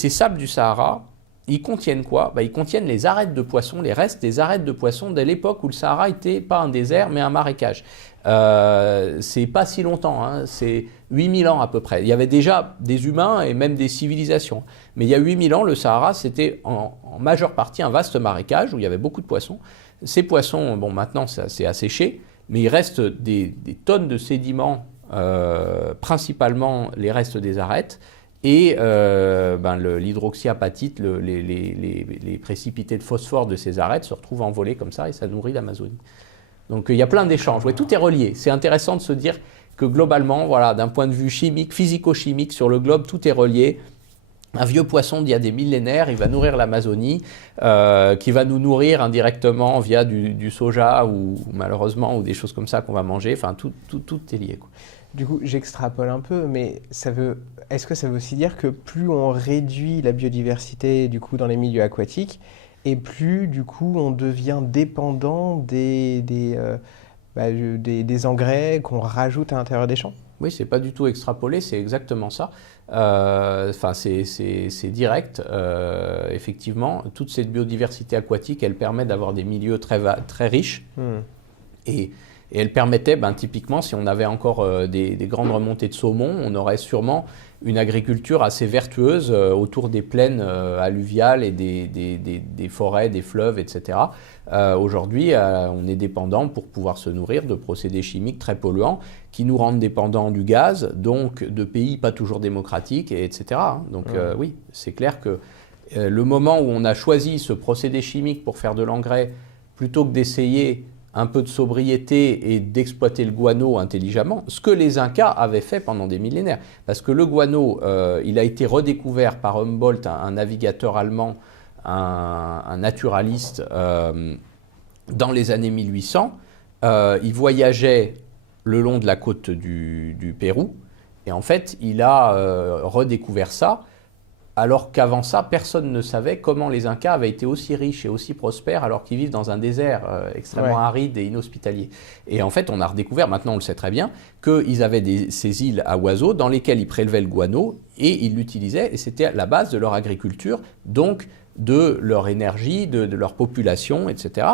Ces sables du Sahara, ils contiennent quoi? Ils contiennent les arêtes de poissons, les restes des arêtes de poissons dès l'époque où le Sahara n'était pas un désert mais un marécage. C'est pas si longtemps, hein, c'est 8000 ans à peu près. Il y avait déjà des humains et même des civilisations. Mais il y a 8000 ans, le Sahara, c'était en majeure partie un vaste marécage où il y avait beaucoup de poissons. Ces poissons, bon, maintenant, c'est asséché, mais il reste des tonnes de sédiments, principalement les restes des arêtes. Et l'hydroxyapatite, les précipités de phosphore de ces arêtes se retrouvent envolés comme ça et ça nourrit l'Amazonie. Donc il y a plein d'échanges, ouais, tout est relié. C'est intéressant de se dire que globalement, voilà, d'un point de vue chimique, physico-chimique, sur le globe, tout est relié. Un vieux poisson d'il y a des millénaires, il va nourrir l'Amazonie, qui va nous nourrir indirectement via du soja ou malheureusement ou des choses comme ça qu'on va manger. Enfin, tout est lié, quoi. Du coup, j'extrapole un peu, mais est-ce que ça veut aussi dire que plus on réduit la biodiversité du coup dans les milieux aquatiques, et plus du coup on devient dépendant des engrais qu'on rajoute à l'intérieur des champs? Oui, c'est pas du tout extrapolé, c'est exactement ça. Enfin, c'est direct. Effectivement, toute cette biodiversité aquatique, elle permet d'avoir des milieux très riches. Et elle permettait, typiquement, si on avait encore des grandes remontées de saumon, on aurait sûrement une agriculture assez vertueuse autour des plaines alluviales et des forêts, des fleuves, etc. Aujourd'hui, on est dépendant pour pouvoir se nourrir de procédés chimiques très polluants qui nous rendent dépendants du gaz, donc de pays pas toujours démocratiques, etc. Donc oui, c'est clair que le moment où on a choisi ce procédé chimique pour faire de l'engrais, plutôt que d'essayer un peu de sobriété et d'exploiter le guano intelligemment, ce que les Incas avaient fait pendant des millénaires. Parce que le guano, il a été redécouvert par Humboldt, un navigateur allemand, un naturaliste, dans les années 1800. Il voyageait le long de la côte du Pérou, et en fait, il a redécouvert ça, alors qu'avant ça, personne ne savait comment les Incas avaient été aussi riches et aussi prospères alors qu'ils vivent dans un désert extrêmement aride et inhospitalier. Et en fait, on a redécouvert, maintenant on le sait très bien, qu'ils avaient ces îles à oiseaux dans lesquelles ils prélevaient le guano et ils l'utilisaient, et c'était la base de leur agriculture, donc de leur énergie, de leur population, etc.